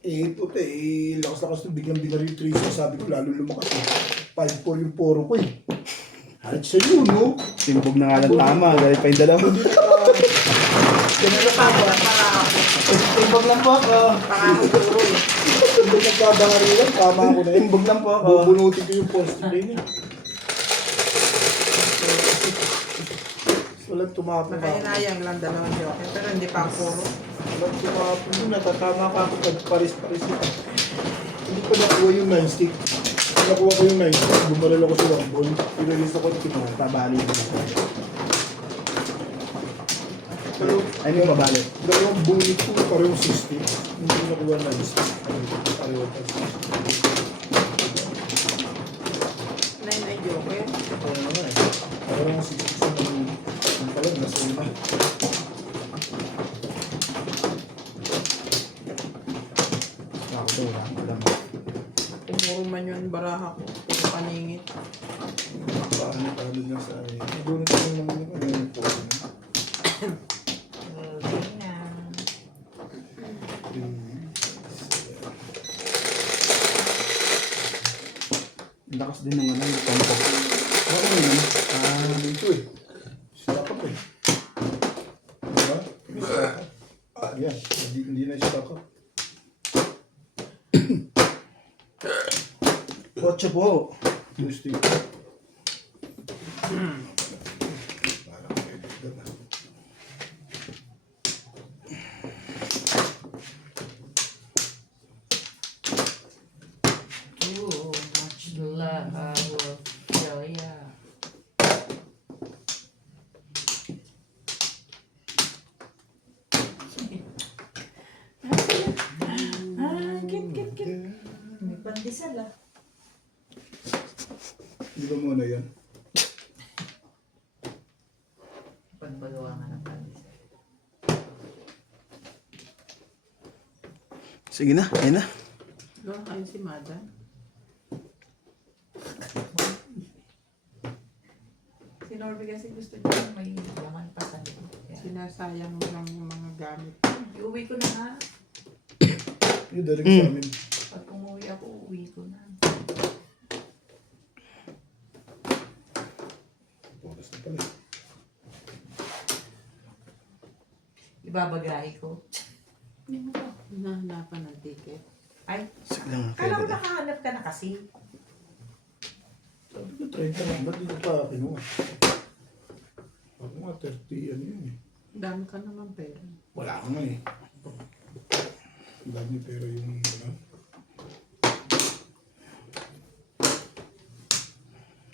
Eh, puti, lakas-lakas nung biglang binaril 3, sabi ko lalo lumakas eh. 5-4 yung poro ko eh. Halit sa yun, no? Timbog na nga lang tama. Dahil pa yung dalawa. Ganun pa ba? Para ako. Timbag lang po ako. Para ako puro eh. Timbag nagkabangarilan, tama ako na yun. Timbog lang po ako. Bubunutin ko yung post na yun. Walang tumapon ako. Nakainayang lang dalawang joke. Pero hindi pa ang puro. Walang tumapon yun. Natatama ka ako pag paris-paris yun. Hindi ko nakuha yung 9 stick. Nakuha ko yung 9 stick. Bumaril ako sa 1 ball. I-release ako ng kita. Pabali mo. Pero Ano yung mabali? dalawang bunit ko parehong 60. Hindi ko nakuha 9 stick. Pareho pa 60. Nine ay joke eh. Kaya naman eh. Parehong 60 sa ng palag. Nasa una. Ako to, wala. Pumuro man yun baraha ko. Puro paningit. Parang napalad lang sa akin. Bunit ko yung ano yung polo na. Okay na. Ang lakas din ng ano, yung tempo. Ano yun? Dito eh. Stock up eh. Diba? May stock up. Yan. Hindi na stock up. Kotse po. Tuesday. Parang pwede na. Too much love. Oh, yeah. Kit. May pandesal ah. Di ba muna yan? Pagpagawa nga ng pandesal. Sige na, ayun na. Doon kayo si Madan. Si Norby kasi gusto niya may laman pa sa likod. Kaya, Sinasayang mo lang yung mga gamit. iuwi ko na nga. Yung daling sa amin. Pag umuwi ako, uwi ko na. pala. Ibabagahe ko. Hindi mo ba hinahanapan ng ticket? Ay, Sige lang. kala ko nakahanap ka na kasi. Sabi ko, 30 lang. Ba't di ko pa kinuha? Ako nga, 30 ano yun eh. Dami ka naman pera. Wala ka nga eh. Ang dami pero yung ano.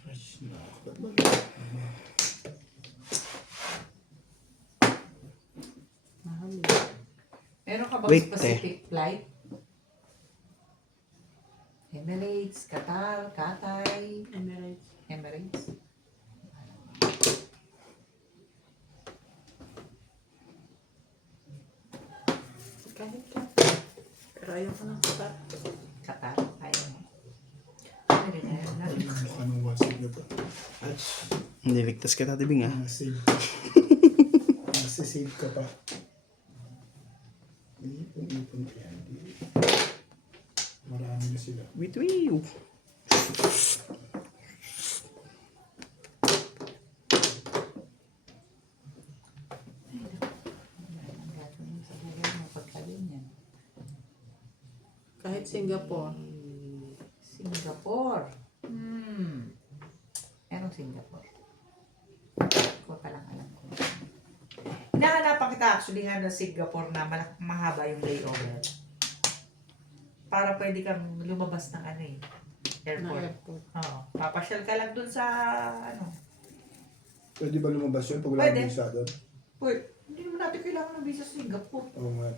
Ay, ba't ba? Mahal eh. Meron ka bang Wait, specific flight? Emirates, Qatar, Cathay, Emirates. Emirates. Kahit ka. Pero ayaw ko ng kapat. Qatar, ayaw mo. Pwede na yun. Ay, mukha nung wasig na pa. Hindi, ligtas ka tatibing ah. Save. Save ka pa. Ipon pa yan. Marami na sila. Wait, wait. Ang gagawin sa buhay mo pagkaganyan. Kahit Singapore. Singapore. Merong Singapore. Ko pa lang alam ko. Hinahanapan kita actually nga ng Singapore na mahaba yung layover. Para pwede kang lumabas ng ano eh. Na Airport. airport. Oo. Papasyal ka lang dun sa ano. Pwede ba lumabas yun pag wala Pwede. kang visa doon? Uy, hindi naman natin kailangan ng visa sa Singapore. Oo nga.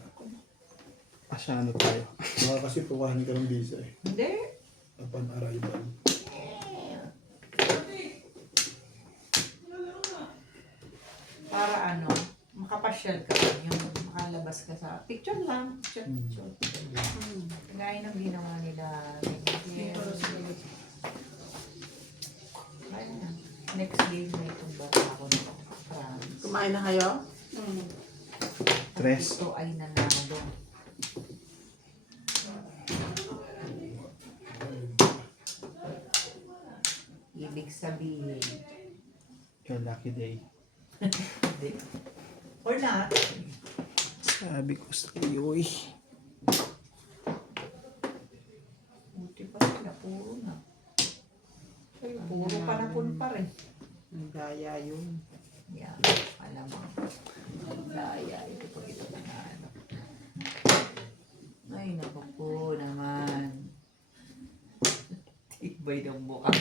Asyano tayo. Baka kasi pukahin ka ng visa eh. Hindi. Upon arrival. Para ano, makapasyal ka lang. Yung makalabas ka sa picture lang. Picture. Kagaya ng ginawa nila. Ayun. Next game na itong bata ko ng France. Kumain na kayo? Tres. Ito ay nanalo. Ibig sabihin, Your lucky day. hindi. Or not. Sabi ko sa iyo eh. Buti pa sila, puro na. Ay, puro panapon pa rin. Ang gaya yun. Yan, alam mo. Daya, ito po ito na ano. Ay, naku po naman. Tibay ng mukha.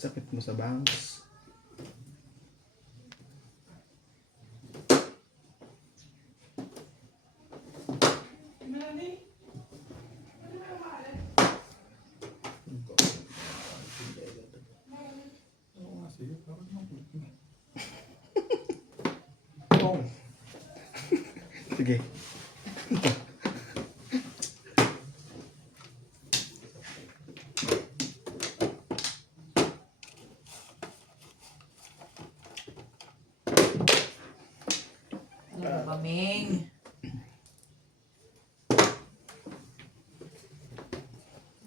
Sakit mo sa bangs. Oo nga, sige. Bakit makulit mo? Sige. Ano ba, Ming?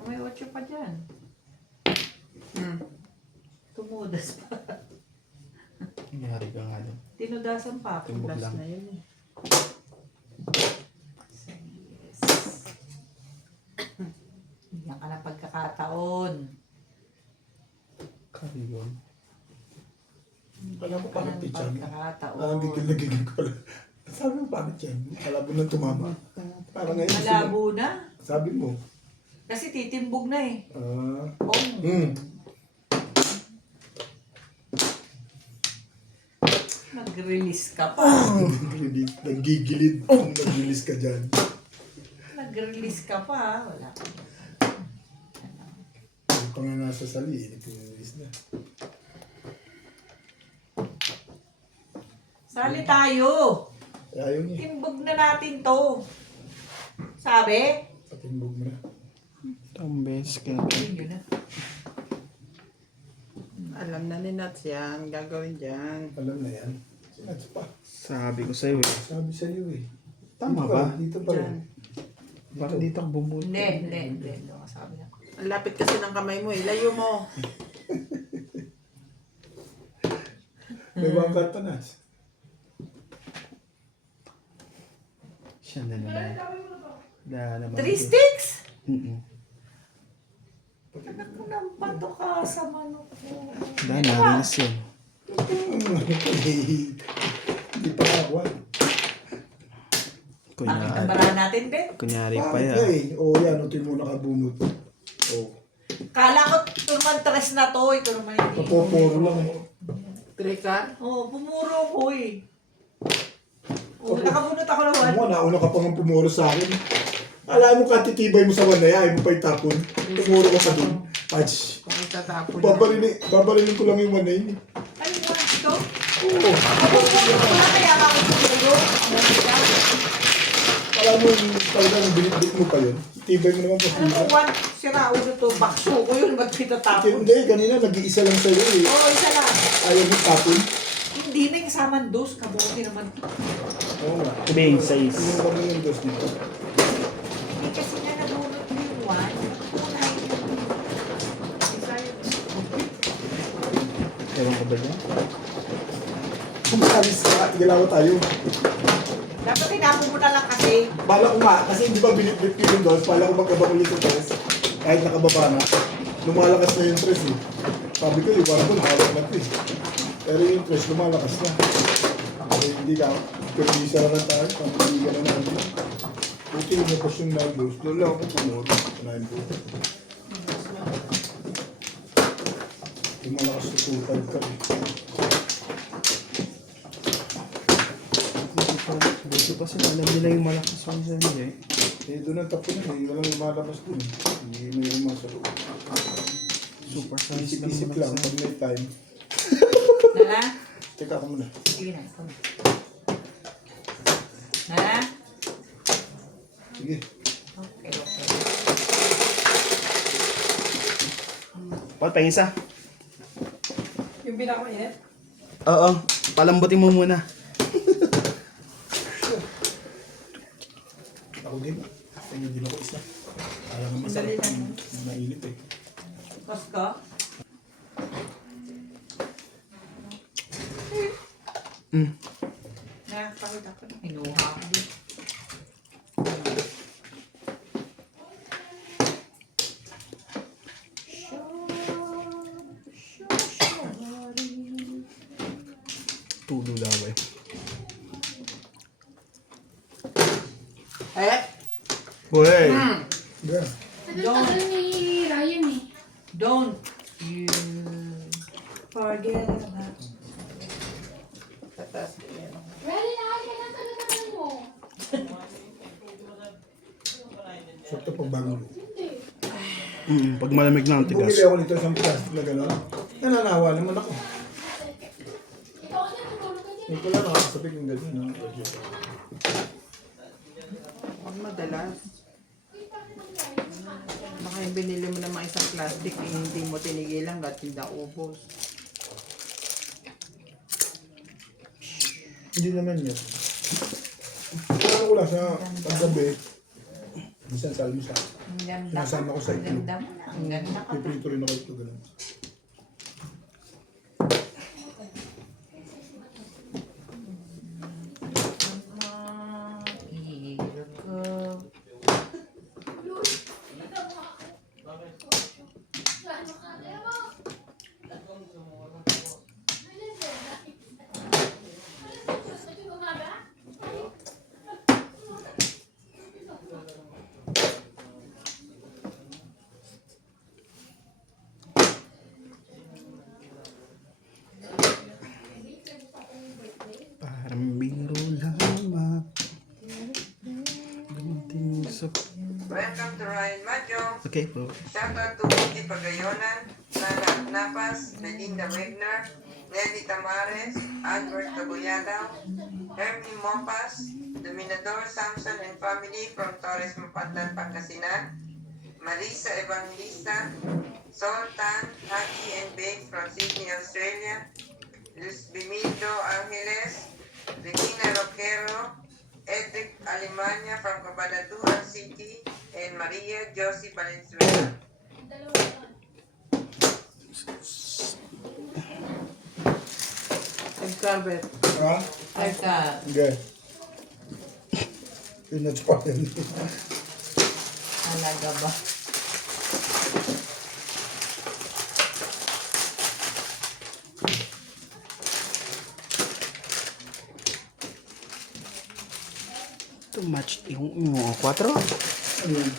May 8 pa dyan. Tumudas pa. Nangyari ka nga doon. Tinudasan pa ako. Timbog Last lang. na yun eh. Yes. Yan ka ng pagkakataon. Karigon. Alam ko parang teacher. Pagkakataon. Parang gigil na gigil ko pala. Sabi mo bakit yan? Malabo na tumama. Parang ngayon. Malabo na. Sabi mo. Kasi titimbog na eh. Oh. Nag-release ka pa. Nagigilid. Nag-release ka dyan. Nag-release ka pa. Wala ka. Yung pa nga nasa sali, nag-release na. Sali tayo. Ayaw niya. Timbog na natin to. Sabi? Patimbog mo na. Tambes ka. Yun na. Alam na ni Nats yan. Gagawin dyan. Alam na yan. Sinats pa. Sabi ko sa'yo eh. Sabi sa'yo eh. Tama Dito ba? Dito pa rin. Bakit dito ang bumbuto? Hindi. Sabi na. Ang lapit kasi ng kamay mo eh. Layo mo. May mga kartanas. Siya na naman. Na naman. 3 sticks? Pag- Ako nang pato ka sa manok mo. Dahil narinis yun. Hindi pa ako. Bakit ang Kunyari, bara natin, Ben? kunyari pa Bakit yan. nga eh? Oo, yan. Ito yung muna kabunot. Oo. Kala ko ito naman tres na to. Ito naman hindi. Kapoporo lang eh. Trika. Oo, pumuro ko eh. Oo, nakabunot ako naman. Mo, nauna ka pa nga pumuro sa akin. Alam mo katitibay mo sa wanay, ayaw mo pa itapon. Pumuro ka pa dun. Patch. Kung itatapon niya. Babalinin ko lang yung wanay. Ano mo ito? Oo. Pumuro ko na kaya ako pumuro. Alam mo yung talagang binitbit mo pa yun. Tibay mo naman pa Ano mo, pula. sira ulo to. Bakso ko yun. Ba't pitatapon? Hindi, kanina nag-iisa lang sa'yo eh. Oo, isa lang. Ayaw mo tapon. Hindi na yung saman dos. Kabuti naman. Oo nga. Main size. Tingnan kami yung dos dito. Hindi kasi nga nabunot ko yung one. Unay yung isa yung Ewan ko ba dyan? Kumalis ka, igalawa tayo. dapat tinapon mo na lang kasi. Bala ko nga, kasi hindi ba binitbit ko yung dos, bala ko magkaba ko yung tres. Kahit nakababa na, lumalakas na yung tres eh. Sabi ko, yung barbon, hawak na ito eh. Pero yung tres, lumalakas na. So, hindi ka, pero hindi sa lang tayo, pamiligan na natin. Buti lumabas yung naglos, doon lang ako pumunod. Kunahin po. Lumalakas na total ka eh. Buti pa sila. Alam nila yung malakas yung sa hindi. Eh, doon ang tapo na eh, walang lumalabas doon. Hindi may rumah sa loob. Super size lang. Isip-isip lang, pag may time. Nala? Teka ako muna. Sige na. Ito na. Nala? Sige. Okay. Paul, pahing isa. Yung pinakamainit? Oo. Palambutin mo muna. Ako din. Tingin din ako isa. Ayaw nga masarap. Dali lang. Mainit eh. Kosko? Nakakakita ko na. Inuha ko din. Tulo daw eh. Eh? Uy! Yeah. Tagal ni Ryan eh. Don't you forget about Tatas ko yan. Ready na, kaya tagal mo. Sakto pag bago. Hindi. Pag malamig na ang tigas. Bumili ako nito isang plastic na gano'n. Nananawa naman ako. Ikaw kasi natulog ka dyan. Hindi ko lang nakakasabik yung gano'n. no? Huwag madalas. Baka yung binili mo naman isang plastic, eh, hindi mo tinigilan at hindi ubos. Hindi naman yun. Ano ko lang sa paggabi. Minsan sa almusal. ang ganda. Sinasama ko sa Ang itlog. ganda mo na. Ang ganda ka. Piprito rin ako ito gano'n. Ihirap ko. Parang biro lamang. Ganting sa... Welcome to Ryan Madjo. Okay po. Shoutout to Vicky Pagayonan, Nana Napas, Belinda Wegner, Nelly Tamares, Albert Taboyadaw, Hermie Mopas, Dominador Samson and family from Torres Mapatan, Pangasinan, Marisa Evangelista, Sultan, Haki and Bake from Sydney, Australia, Luz Bimido Angeles, Regina Roquero, Edric Alemania from Cabanatuan City, Maria Josie Valenzuela. Ed Carvet. Ha? Ay ka. Hindi. Peanuts pa rin. Alaga ba? Too much yung 4. Ano yun?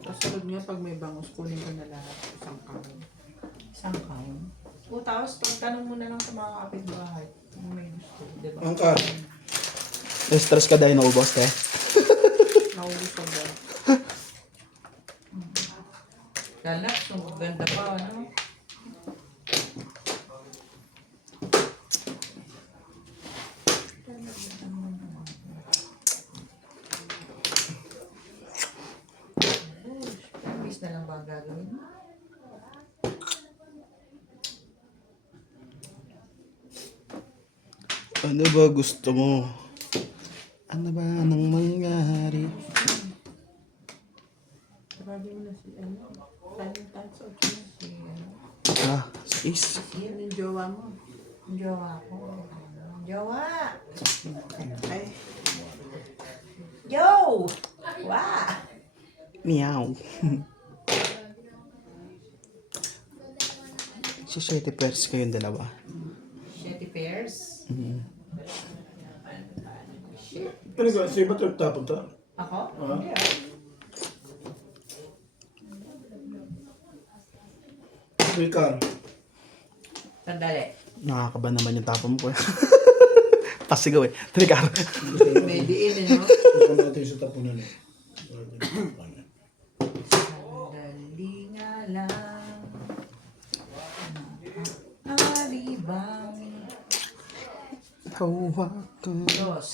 Kasunod nga pag may bangus, kunin ko na lahat. Isang kamay. Isang kain. O tapos pagtanong mo na lang sa mga kapitbahay kung may gusto, di ba? Angkat. Stress ka dahil naubos, te. Naubos ko ba? Galak, so ganda pa, ano? Miss na lang ba ang gagawin mo? Ano ba gusto mo? Ano ba nang mangyari? Sabi mo na si ano? Tayo tayo sa ocho na si ano? Ah, sis. Yan yung jowa mo. Ang jowa ko. Jowa! Ay, Yo! Wow! Meow. Si 7 pairs kayong dalawa. Shetty pairs. Shit. Ano ka? Sa iba trip tapunta? Ako? Ah. Hindi ah. May car. Sandali. Nakakaba naman yung tapon ko. Pasigaw eh. Trigger. may diin eh, no? Ito natin sa tapunan eh. Sandali nga lang. Alibang. Hawakan. Dos.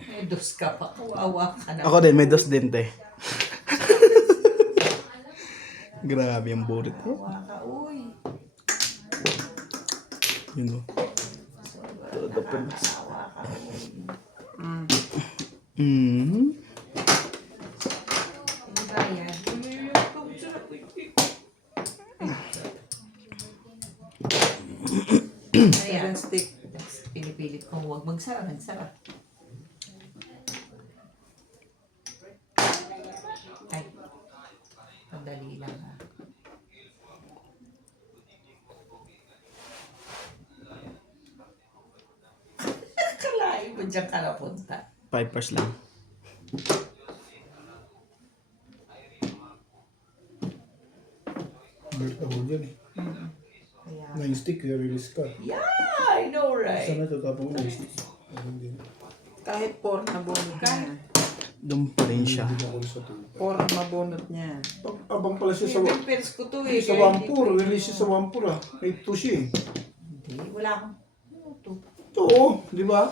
May dos ka pa. Kawawa ka na. Ako din, may dos din, te. Grabe ang burit. Kawawa ka, uy. Yun o. Kawawa ka, uy. Hindi ba yan? Ayan. 7 stick. Pinipilit kong huwag magsara. Nagsara. Ay. Sandali lang ha. Kalahin mo dyan ka napunta. 5 pairs lang. Bird ako dyan eh. Kaya, 9 stick, release ka. yeah, I know right. Sana tatapong 9 stick. Hindi Kahit 4 na bunot niya. Doon pa rin siya. ako sa tulo. 4 ang mabunot niya. Abang pala siya sa Seven pairs ko to eh. sa kaya hindi Wampur. ko- Release siya sa Wampur ah. May 2 siya eh. Hindi, wala akong. Ano to? Ito oh, di ba?